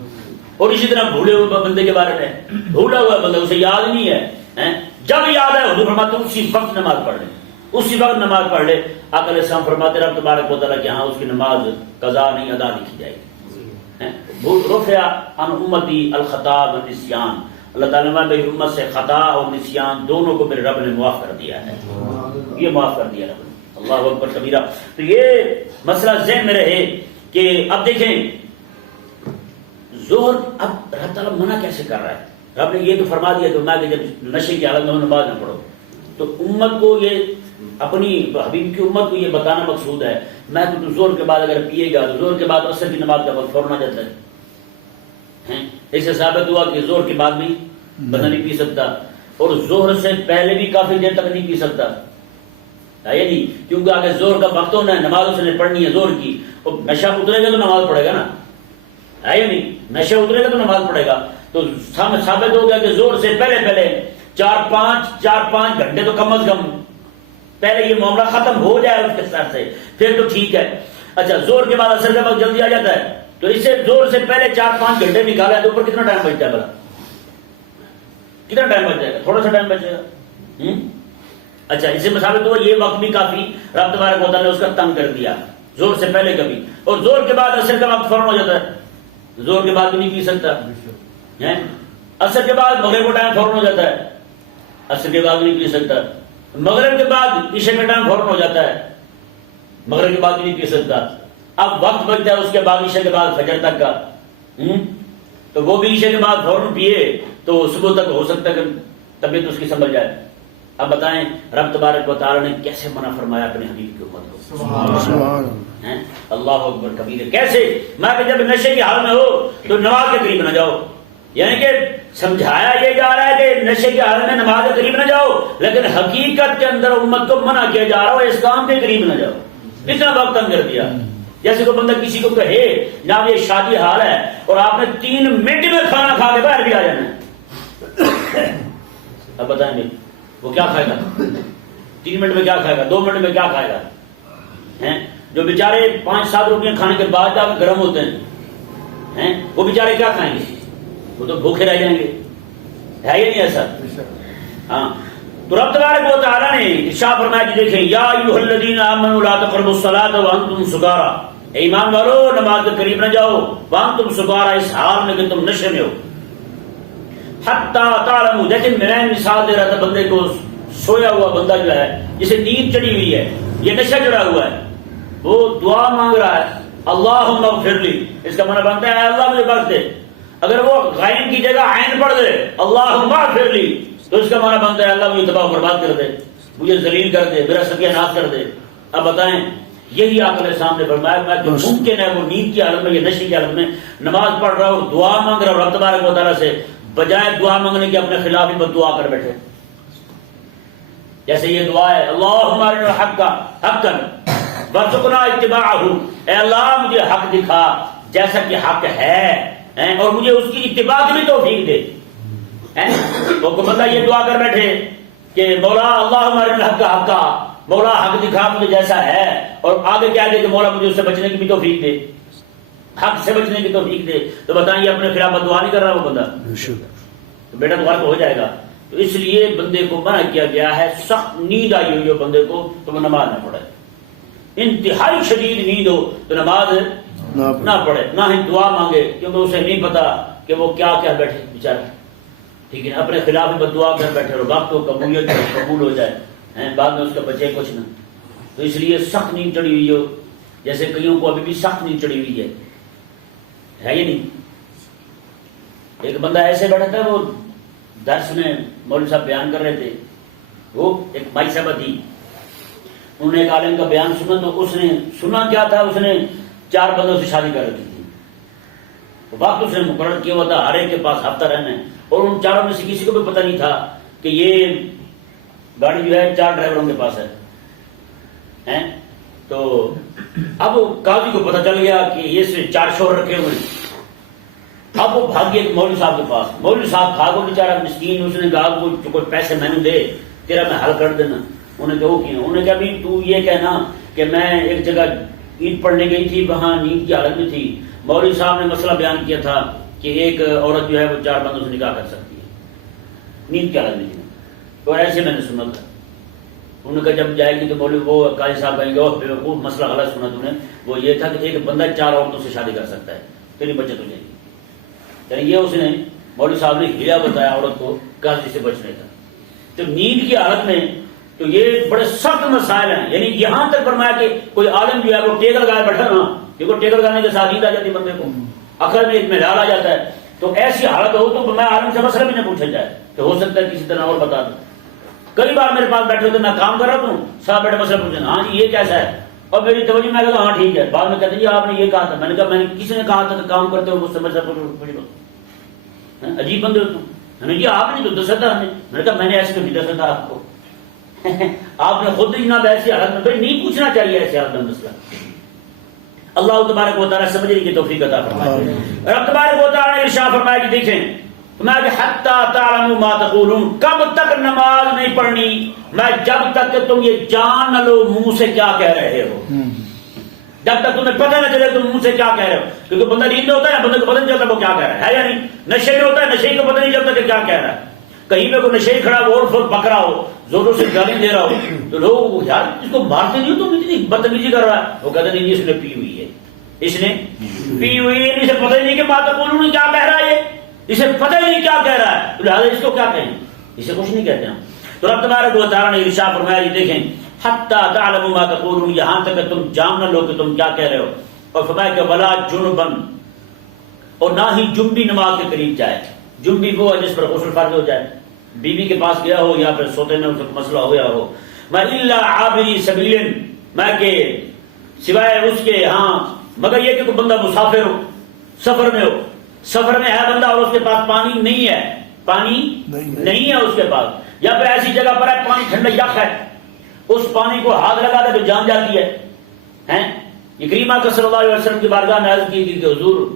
اور اسی طرح بھولے ہوئے بندے کے بارے میں، بھولا ہوا بندہ اسے یاد نہیں ہے، جب یاد ہے حضور فرماتے ہیں اسی وقت نماز پڑھ لے، اسی وقت نماز پڑھ لے. آقا علیہ السلام فرماتے رب تبارک و تعالیٰ کہ ہاں اس کی نماز قضا نہیں ادا لکھی جائے گی. رفع عن امتی الخطا والنسیان، اللہ تعالیٰ نے میری امت سے خطا اور نسیان دونوں کو میرے رب نے معاف کر دیا ہے. یہ معاف کر دیا رب نے. اللہ اکبر کبیرہ. تو یہ مسئلہ ذہن میں رہے کہ اب دیکھیں ظہر، اب رب تعالیٰ منع کیسے کر رہا ہے؟ رب نے یہ تو فرما دیا کہ میں کہ جب نشے کی حالت میں نماز نہ پڑھو. تو امت کو یہ اپنی حبیب کی امت کو یہ بتانا مقصود ہے میں تو زور کے بعد اگر پیے گا تو زور کے بعد عصر کی نماز کا وقت فوراً آ جاتا ہے. اس سے ثابت ہوا کہ زور کے بعد بھی بندہ نہیں پی سکتا اور زہر سے پہلے بھی کافی دیر تک نہیں پی سکتا ہے یا نہیں، کیونکہ آگے زور کا وقت ہونا ہے، نماز اس نے پڑھنی ہے زور کی. اور نشہ اترے گا تو نماز پڑھے گا نا، ہے یا نہیں؟ نشہ اترے گا تو نماز پڑھے گا. تو ثابت ہو گیا کہ زور سے پہلے 4-5 گھنٹے تو کم از کم پہلے یہ معاملہ ختم ہو جائے اس کے ساتھ سے، پھر تو ٹھیک ہے. اچھا زور کے بعد اثر کا وقت جلدی آ جاتا ہے تو اس سے زور سے پہلے 4-5 گھنٹے نکالا ہے تو اوپر کتنا ٹائم بچتا ہے؟ بلا کتنا ٹائم بچ جائے گا؟ تھوڑا سا ٹائم بچے گا. اچھا اس سے ثابت ہوا یہ وقت بھی کافی رب تبارک و تعالیٰ نے اس کا تنگ کر دیا زور سے پہلے کبھی. اور زور کے بعد اثر کا وقت فوراً ہو جاتا ہے، زور کے بعد بھی نہیں پی سکتا. اثر کے بعد مغرب کا ٹائم فوراً ہو جاتا ہے، اثر کے بعد بھی نہیں پی سکتا. مغرب کے بعد عشاء کا ٹائم فوراً ہو جاتا ہے، مغرب کے بعد بھی نہیں پی سکتا. اب وقت بچتا ہے اس کے بعد عشاء کے بعد فجر تک کا، تو وہ بھی عشاء کے بعد فوراً پیے تو صبح تک ہو سکتا ہے کہ طبیعت اس کی سنبھل جائے. اب بتائیں رب تبارک و تعالیٰ نے کیسے منع فرمایا اپنے حبیب کی امت کو. سبحان اللہ اکبر کبیر. کیسے؟ میں کہ جب نشے کی حال میں ہو تو نماز کے قریب نہ جاؤ. یعنی کہ سمجھایا یہ جا رہا ہے کہ نشے کی حالت میں نماز کے قریب نہ جاؤ، لیکن حقیقت کے اندر امت کو منع کیا جا رہا ہو اس کام کے قریب نہ جاؤ. اتنا وقت تنگ کر دیا. جیسے کوئی بندہ کسی کو کہے جناب یہ شادی حال ہے اور آپ نے 3 منٹ میں کھانا کھا کے باہر بھی آ جانا ہے. اب بتائیں گے وہ کیا کھائے گا؟ 3 منٹ میں کیا کھائے گا؟ 2 منٹ میں کیا کھائے گا؟ جو بیچارے 5-7 روٹیاں کھانے کے بعد جا کے گرم ہوتے ہیں وہ بیچارے کیا کھائیں گے؟ وہ تو بھوکے رہ جائیں گے. ہے یہ نہیں ایسا؟ ہاں. تو رب تبارک و تعالیٰ نے ارشاد فرمایا کہ دیکھیں یا ایھا الذین آمنوا لا تقربوا الصلاۃ وانتم سکارا، ایمان والو نماز کے قریب نہ جاؤ، وانتم سکارا اس حال میں کہ تم نشے میں ہو. حتی تعلموا، لیکن میں مثال دے رہا تھا بندے کو، سویا ہوا بندہ جو ہے جسے نیند چڑھی ہوئی ہے، یہ نشہ چڑھا ہوا ہے، وہ دعا مانگ رہا ہے اللہم اغفر لی. اس کا معنی بنتا ہے اللہ مجھے بخش دے. اگر وہ غائن کی جگہ عین پڑھ دے اللہم اغفر لی تو اس کا معنی بنتا ہے اللہ مجھے تباہ و برباد کر دے، مجھے ذلیل کر دے، میرا ستیہ ناش کر دے. اب بتائیں یہی آقا علیہ السلام نے فرمایا میں کہ ممکن ہے وہ نیند کی حالت میں یا نشے کی حالت میں نماز پڑھ رہا اور دعا مانگ رہا رب تبارک و تعالیٰ سے، بجائے دعا مانگنے کے اپنے خلاف ہی بد دعا کر بیٹھے. جیسے یہ دعا ہے اللہم ارنا الحق حقا وارزقنا اتباعہ، اے اللہ مجھے حق دکھا جیسا کہ حق ہے اور مجھے اس کی اتباع کی بھی توفیق دے. تو کوئی بندہ یہ دعا کر بیٹھے کہ مولا اللہم ارنا الحق حقا مولا حق دکھا مجھے جیسا ہے، اور آگے کیا دے کہ مولا مجھے اس سے بچنے کی بھی توفیق دے، حق سے بچنے کی توفیق دے، تو بتائیں یہ اپنے خلاف دعا نہیں کر رہا وہ بندہ؟ تو بیٹا تو غلط ہو جائے گا۔ تو اس لیے بندے کو منع کیا گیا ہے، سخت نیند آئی ہوئی ہو بندے کو تو وہ نماز نہ پڑھے، انتہائی شدید نیند ہو تو نماز نہ پڑھے، نہ ہی دعا مانگے، کیونکہ اسے نہیں پتا کہ وہ کیا کیا بیٹھے بیچارے، ٹھیک ہے، اپنے خلاف بد دعا کر بیٹھے رہو، وقت کو قبول ہو جائے، بعد میں اس کا بچے کچھ نہ۔ تو اس لیے سخت نیند چڑھی ہوئی ہو، جیسے کئیوں کو ابھی بھی سخت نیند چڑھی ہوئی ہے یہ نہیں؟ ایک بندہ ایسے بیٹھا تھا، وہ درس میں مولوی صاحب بیان کر رہے تھے، وہ ایک مائی صاحبہ تھی، انہوں نے ایک عالم کا بیان سنا، تو اس نے سنا کیا تھا، اس نے 4 بندوں سے شادی کر رکھی تھی، وقت اس نے مقرر کیا ہوا تھا ہر ایک کے پاس ہفتہ رہنا ہے، اور ان 4 میں سے کسی کو بھی پتہ نہیں تھا کہ یہ گاڑی جو ہے 4 ڈرائیوروں کے پاس ہے۔ تو اب قاضی کو پتہ چل گیا کہ یہ سے 4 شوہر رکھے ہوئے ہیں۔ اب وہ بھاگ گیا مولوی صاحب کے پاس، مولوی صاحب بھاگو بیچارہ مسکین، اس نے کہا وہ کوئی پیسے میں نے دے، تیرا میں حل کر دینا۔ انہوں نے کہا وہ کیا؟ انہوں نے کہا بھی تو یہ کہنا کہ میں ایک جگہ عید پڑھنے گئی تھی، وہاں نیند کی حالت میں تھی، مولوی صاحب نے مسئلہ بیان کیا تھا کہ ایک عورت جو ہے وہ 4 بندوں سے نکاح کر سکتی ہے، نیند کی حالت میں تھی، تو ایسے میں نے سنا تھا۔ انہوں نے کہا جب جائے گی تو مولوی وہ قاضی صاحب کہیں گے اوہ بیوقوف، مسئلہ غلط سنا تو نے، وہ یہ تھا کہ ایک بندہ 4 عورتوں سے شادی کر سکتا ہے، تیری بچت ہو جائے گی۔ یعنی یہ اس نے مولوی صاحب نے ہیلا بتایا عورت کو قاضی سے بچنے کا۔ تو نیند کی حالت میں تو یہ بڑے سخت مسائل ہیں، یعنی یہاں تک فرمایا کہ کوئی عالم جو ہے وہ ٹیکر لگائے بیٹھا نا، دیکھو ٹیکر لگانے کے ساتھ نیند آ جاتی بندے کو، عقل میں اطمینان آ جاتا ہے۔ تو ایسی حالت ہو تو میں عالم سے مسئلہ بھی نہ پوچھا جائے کہ ہو سکتا ہے کسی طرح اور بتا دوں۔ کئی بار میرے پاس بیٹھے ہوتے میں کام کر رہا ہوں، صاحب بیٹھے مسئلہ پوچھیں، ہاں جی یہ کیسا ہے، اور میری توجہ میں کہا ہاں ٹھیک ہے، بعد میں کہتے ہیں جی آپ نے یہ کہا تھا، میں نے کہا میں نے کسی نے کہا تھا کہ کام کرتے ہو مجھ سے مسئلہ پوچھو، عجیب بندے ہو تم، جی آپ نے تو دسا تھا ہمیں، میں نے کہا میں نے ایسے کبھی دسا تھا آپ کو، آپ نے خود ہی جناب ایسی حالت میں بھائی نہیں پوچھنا چاہیے ایسے حالت میں مسئلہ۔ اللہ تبارک و تعالیٰ سمجھنے کی توفیق عطا فرمائے۔ رب تبارک و تعالیٰ نے ارشاد فرمایا کہ دیکھیں میں حتیٰ تعلموا ما تقولون، کب تک نماز نہیں پڑھنی، میں جب تک کہ تم یہ جان نہ لو منہ سے کیا کہہ رہے ہو، جب تک تمہیں پتہ نہ چلے تم منہ سے کیا کہہ رہے ہو، کیونکہ بندہ نیند میں ہوتا ہے نا، بندے کو پتہ نہیں چلتا وہ کیا کہہ رہا ہے یا نہیں، نشے میں ہوتا ہے نشے کو پتہ نہیں چلتا کہ کیا کہہ رہا ہے، کہیں پہ کوئی نشے کھڑا وہ پک رہا ہو، زوروں سے گالی دے رہا ہو، تو لوگ یار اس کو مارتے نہیں ہو، تم اتنی بدتمیزی کر رہا ہے، وہ کہتے نہیں اس نے پی ہوئی ہے، اس نے پی ہوئی ہے، اسے پتہ ہی نہیں کہ ما تقولون کیا کہہ رہا ہے، اسے پتہ ہی نہیں کیا کہہ رہا ہے، لہٰذا اس کو کیا کہیں، اسے کچھ نہیں کہتے ہم۔ تو رب تبارک و تعالیٰ نے ارشاد فرمایا یہ دیکھیں حتیٰ تعلموا ما تقولون، یہاں تک کہ تم جان نہ لو کہ تم کیا کہہ رہے ہو، اور فرمایا کہ ولا جنبن، اور نہ ہی جنبی نماز کے قریب جائے، جنبی وہ ہے جس پر غسل فرض ہو جائے، بیوی کے پاس گیا ہو یا پھر سوتے میں اسے مسئلہ ہو گیا ہو، میں الا عابری سبیل، میں کہ سوائے اس کے ہاں مگر یہ کہ کوئی بندہ مسافر ہو، سفر میں ہو، سفر میں ہے بندہ اور اس کے پاس پانی نہیں ہے، پانی نہیں ہے اس کے پاس، یا پھر ایسی جگہ پر ہے پانی ٹھنڈا یخ ہے، اس پانی کو ہاتھ لگا دے تو جان جاتی ہے۔ اکریمہ کا صلی اللہ علیہ وسلم کی بارگاہ میں عرض کی کہ حضور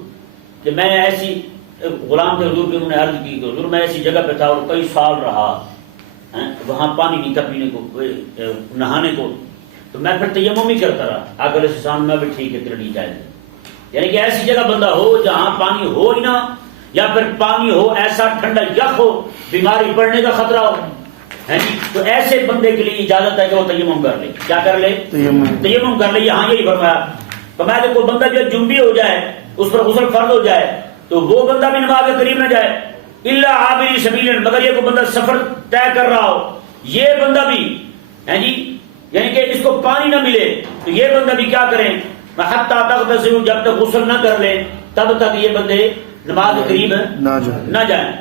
کہ میں ایسی غلام کے حضور کے انہوں نے عرض کی کہ حضور میں ایسی جگہ پہ تھا اور کئی سال رہا، وہاں پانی نہیں تھا پینے کو نہانے کو، تو میں پھر تیمم ہی کرتا رہا، آقا علیہ السلام میں بھی ٹھیک ہے تیرا نہیں جائے، یعنی کہ ایسی جگہ بندہ ہو جہاں پانی ہو ہی نہ، یا پھر پانی ہو ایسا ٹھنڈا یخ ہو، بیماری پڑنے کا خطرہ ہو، تو ایسے بندے کے لیے اجازت ہے کہ وہ تیمم کر لے، کیا کر لے، تیمم کر لے۔ یہاں یہی فرمایا کہ کوئی بندہ جو جنبی ہو جائے اس پر غسل فرض ہو جائے تو وہ بندہ بھی نماز کے قریب نہ جائے، الا عابری سبیل، مگر یہ کوئی بندہ سفر طے کر رہا ہو، یہ بندہ بھی یعنی کہ اس کو پانی نہ ملے تو یہ بندہ بھی کیا کریں، حتیٰ تغتسلوا، جب تک غسل نہ کر لیں تب تک یہ بندے نماز کے قریب نہ جائیں۔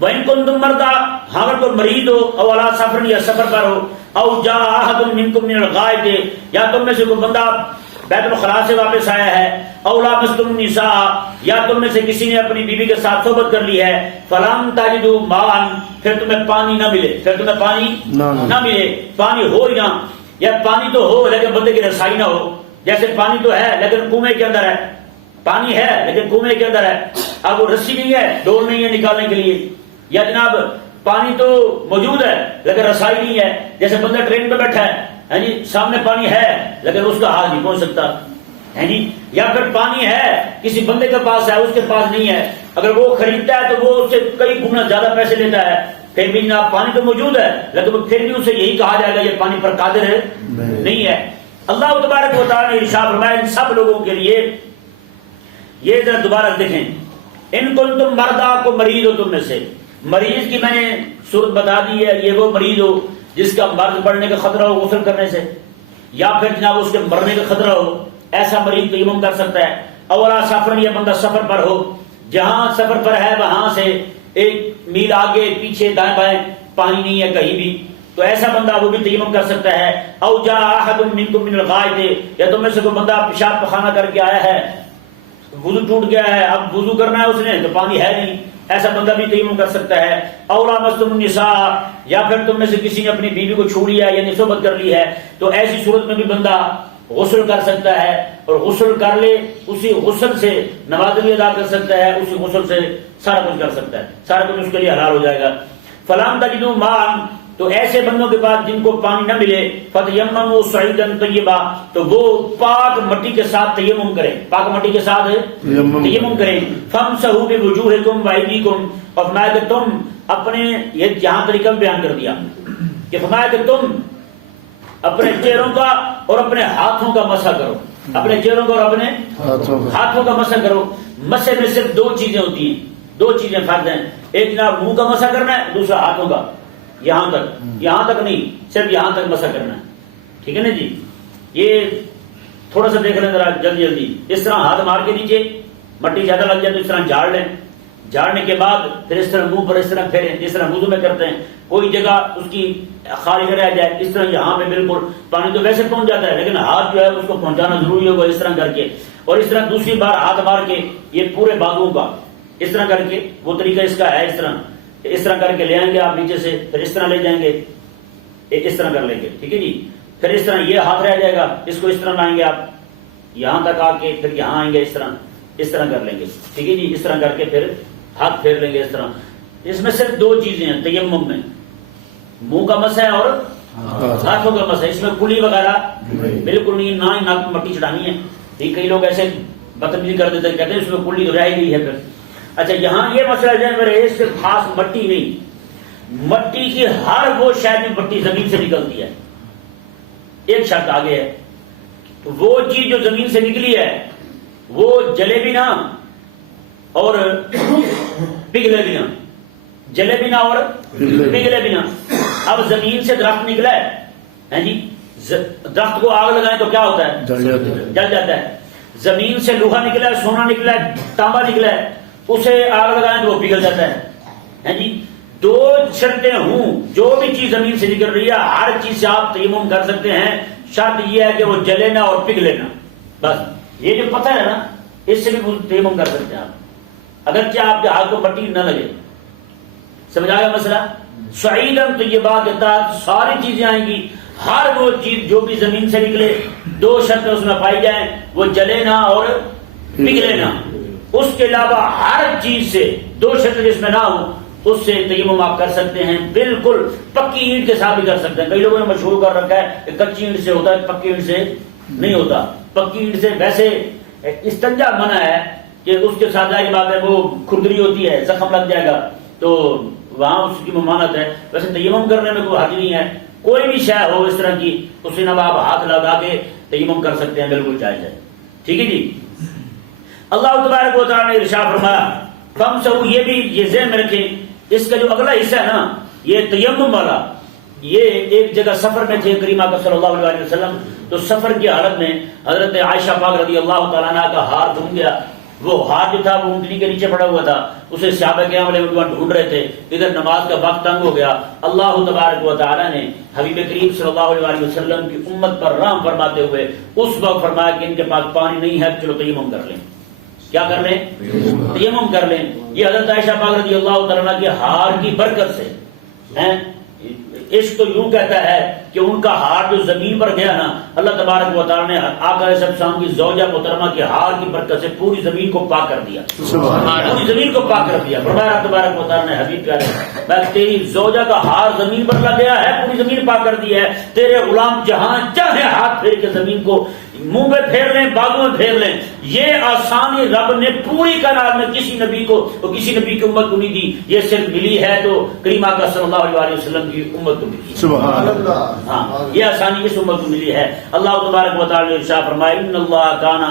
وَإِن كُنتُم مَرْضَىٰ، اگر کوئی مریض ہو، او عَلَىٰ سَفَرٍ، یا سفر پر ہو، او جاء أَحَدٌ مِّنكُم مِّنَ الْغَائِطِ، یا تم میں سے کوئی بندہ بیت الخلاء سے واپس آیا ہے، او لامستم النساء، یا تم میں سے کسی نے اپنی بیوی کے ساتھ صحبت کر لی ہے، فَلَمْ تَجِدُوا مَاءً، پھر تمہیں پانی نہ ملے، پھر تمہیں پانی نہ ملے، پانی ہو ہی نہ، یا پانی تو ہو لیکن بندے کی رسائی نہ ہو، جیسے پانی تو ہے لیکن کنویں کے اندر ہے، پانی ہے لیکن کنویں کے اندر ہے، اب وہ رسی نہیں ہے، ڈول نہیں ہے نکالنے کے لیے، یا جناب پانی تو موجود ہے لیکن رسائی نہیں ہے. جیسے بندہ ٹرین پہ بیٹھا ہے جی، سامنے پانی ہے لیکن اس کا ہاتھ نہیں پہنچ سکتا ہے جی. یا پھر پانی ہے کسی بندے کے پاس ہے، اس کے پاس نہیں ہے، اگر وہ خریدتا ہے تو وہ اس سے کئی گنا زیادہ پیسے لیتا ہے. پھر بھی جناب پانی تو موجود ہے لیکن پھر بھی اسے یہی کہا جائے گا یہ پانی پر قادر ہے نہیں ہے. اللہ تبارک و تعالیٰ نے ارشاد فرمایا ان سب لوگوں کے لیے، یہ ذرا دوبارہ دیکھیں، ان کنتم مردا کو مریض ہو، تم میں سے مریض کی میں نے صورت بتا دی ہے، یہ وہ مریض ہو جس کا مرض پڑنے کا خطرہ ہو غسل کرنے سے، یا پھر جناب اس کے مرنے کا خطرہ ہو، ایسا مریض تیمم کر سکتا ہے. اولا سفر، یہ بندہ سفر پر ہو، جہاں سفر پر ہے وہاں سے 1 میل آگے پیچھے دائیں بائیں پانی نہیں ہے کہیں بھی، تو ایسا بندہ وہ بھی تیمم کر سکتا ہے. او جاء احد منکم من الغائط، یا تم میں سے کوئی بندہ پیشاب پخانہ کر کے آیا ہے، وضو ٹوٹ گیا ہے، اب وضو کرنا ہے اس نے تو پانی ہے نہیں، ایسا بندہ بھی تیمم کر سکتا ہے. او لامستم النساء، یا پھر تم میں سے کسی نے اپنی بیوی کو چھو لیا یعنی صحبت کر لی ہے، تو ایسی صورت میں بھی بندہ غسل کر سکتا ہے، اور غسل کر لے اسی غسل سے نماز بھی ادا کر سکتا ہے، اسی غسل سے سارا کچھ کر سکتا ہے، سارا کچھ اس کے لیے حلال ہو جائے گا. فلام تجدوا ماء، تو ایسے بندوں کے پاس جن کو پانی نہ ملے، فتیمموا صعیدا طیبا، تو وہ پاک مٹی کے ساتھ تیمم کریں، پاک مٹی کے ساتھ تیمم کریں. فامسحوا بوجوہکم وایدیکم، اور فرمایا کہ تم اپنے، یہ جہاں طریقہ بیان کر دیا کہ فرمایا کہ تم اپنے چہروں کا اور اپنے ہاتھوں کا مسح کرو، اپنے چہروں کا اور اپنے ہاتھوں کا مسح کرو. مسح میں صرف 2 چیزیں ہوتی ہیں، 2 چیزیں فرض ہیں، ایک جناب منہ کا مسح کرنا ہے، دوسرا ہاتھوں کا، یہاں تک نہیں، صرف یہاں تک مسح کرنا ہے. ٹھیک ہے نا جی. یہ تھوڑا سا دیکھ لیں ذرا جلدی. اس طرح ہاتھ مار کے نیچے مٹی زیادہ لگ جائے تو اس طرح جھاڑ لیں، جھاڑنے کے بعد پھر اس طرح منہ پر اس طرح پھیریں جس طرح وضو میں کرتے ہیں. کوئی جگہ اس کی خالی رہ جائے اس طرح یہاں پہ بالکل پانی تو ویسے پہنچ جاتا ہے لیکن ہاتھ جو ہے اس کو پہنچانا ضروری ہوگا اس طرح کر کے. اور اس طرح دوسری بار ہاتھ مار کے یہ پورے بازوؤں کا اس طرح کر کے، وہ طریقہ اس کا ہے، اس طرح کر کے لے آئیں گے آپ نیچے سے، پھر اس طرح لے جائیں گے، اس طرح کر لیں گے. ٹھیک ہے جی. پھر اس طرح یہ ہاتھ رہ جائے گا، اس کو اس طرح لائیں گے آپ یہاں تک آ کے، پھر یہاں آئیں گے، اس طرح کر لیں گے. ٹھیک ہے جی. اس طرح کر کے پھر ہاتھ پھیر لیں گے اس طرح. اس میں صرف 2 چیزیں ہیں تیمم میں، منہ کا مسح اور ہاتھوں کا مسح. اس میں کلی وغیرہ بالکل نہیں، نہ ہی ناک میں مٹی چڑھانی ہے. کئی لوگ ایسے بدتمیزی کر دیتے ہیں، کہتے ہیں اس میں کلی تو رہ ہی نہیں ہے. پھر اچھا یہاں یہ مسئلہ جو ہے میرے، اس سے خاص مٹی نہیں، مٹی کی ہر وہ شاید میں مٹی زمین سے نکلتی ہے. ایک شرط آگے ہے، وہ چیز جو زمین سے نکلی ہے وہ جلے بھی نہ اور پگھلے بھی نہ، جلے بھی نہ اور پگھلے بھی نہ. اب زمین سے درخت نکلا ہے جی، درخت کو آگ لگائیں تو کیا ہوتا ہے؟ جل جاتا ہے. زمین سے لوہا نکلا ہے، سونا نکلا ہے، تانبا نکلا ہے، اسے آگ لگائیں تو وہ پگھل جاتا ہے جی. 2 شرطیں ہوں، جو بھی چیز زمین سے نکل رہی ہے ہر چیز سے آپ تیمم کر سکتے ہیں. شرط یہ ہے کہ وہ جلے نہ اور پگھلے نہ. بس یہ جو پتھر ہے نا اس سے بھی تیمم کر سکتے ہیں آپ، اگرچہ آپ کے ہاتھ کو مٹی نہ لگے. سمجھ آیا مسئلہ؟ صعیداً طیبات کے تحت ساری چیزیں آئیں گی، ہر وہ چیز جو بھی زمین سے نکلے 2 شرطیں اس میں پائی جائیں، وہ جلے نہ اور پگھلے نہ. اس کے علاوہ ہر چیز سے 2 شرطیں جس میں نہ ہوں اس سے تیمم آپ کر سکتے ہیں. بالکل پکی اینٹ کے ساتھ بھی کر سکتے ہیں. کئی لوگوں نے مشہور کر رکھا ہے کہ کچی اینٹ سے ہوتا ہے، پکی اینٹ سے نہیں ہوتا. پکی اینٹ سے ویسے استنجا منع ہے کہ اس کے ساتھ ظاہر بات ہے وہ کھردری ہوتی ہے، زخم لگ جائے گا تو وہاں اس کی ممانعت ہے. ویسے تیمم کرنے میں کوئی حرج نہیں ہے، کوئی بھی شے ہو اس طرح کی اس سے آپ ہاتھ لگا کے تیمم کر سکتے ہیں، بالکل جائز ہے. ٹھیک ہے جی. اللہ تبارک و تعالیٰ نے ارشاد فرمایا فامسحوا، یہ بھی یہ ذہن میں رکھیں، اس کا جو اگلا حصہ ہے نا یہ تیمم والا، یہ ایک جگہ سفر میں تھے کریمہ کا صلی اللہ علیہ وسلم، تو سفر کی حالت میں حضرت عائشہ پاک رضی اللہ تعالیٰ عنہ کا ہار گم گیا. وہ ہار جو تھا وہ اونٹنی کے نیچے پڑا ہوا تھا، اسے صحابہ کرام علیہ رضوان ڈھونڈ رہے تھے. ادھر نماز کا وقت تنگ ہو گیا. اللہ تبارک و تعالیٰ نے حبیب کریم صلی اللہ علیہ وسلم کی امت پر رحم فرماتے ہوئے اس وقت فرمایا کہ ان کے پاس پانی نہیں ہے، چلو تیمم کر لیں. کیا کر لیں؟ تیمم کر لیں. یہ حضرت عائشہ پاک رضی اللہ تعالیٰ عنہ کے ہار کی برکت سے ہیں. عشق تو یوں کہتا ہے کہ ان کا ہار جو زمین پر گیا نا، اللہ تبارک و تعالیٰ نے آقا علیہ السلام کی زوجہ محترمہ کے ہار کی برکت سے پوری زمین کو پاک کر دیا، پوری زمین کو پاک کر دیا۔ فرمایا تبارک و تعالیٰ نے حبیب پیارے میں تیری زوجہ کا ہار زمین پر لگ گیا ہے، پوری زمین پاک کر دی ہے، تیرے غلام جہاں چاہے ہاتھ پھیر کے زمین کو منہ پہ پھیر لیں، باغوں میں پھیر لیں۔ یہ آسانی رب نے پوری کائنات میں کسی نبی کو، کسی نبی کی امت کو نہیں دی، یہ صرف ملی ہے تو کریم آقا صلی اللہ علیہ وسلم کی امت کو ملی ہے۔ سبحان اللہ۔ ہاں، یہ آسانی کس امت کو ملی ہے؟ اللہ تبارک و تعالی نے ارشاد فرمایا ان اللہ کان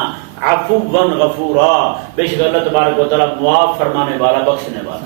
عفوا غفورا، بے شک اللہ تبارک و تعالی معاف فرمانے والا، بخشنے والا۔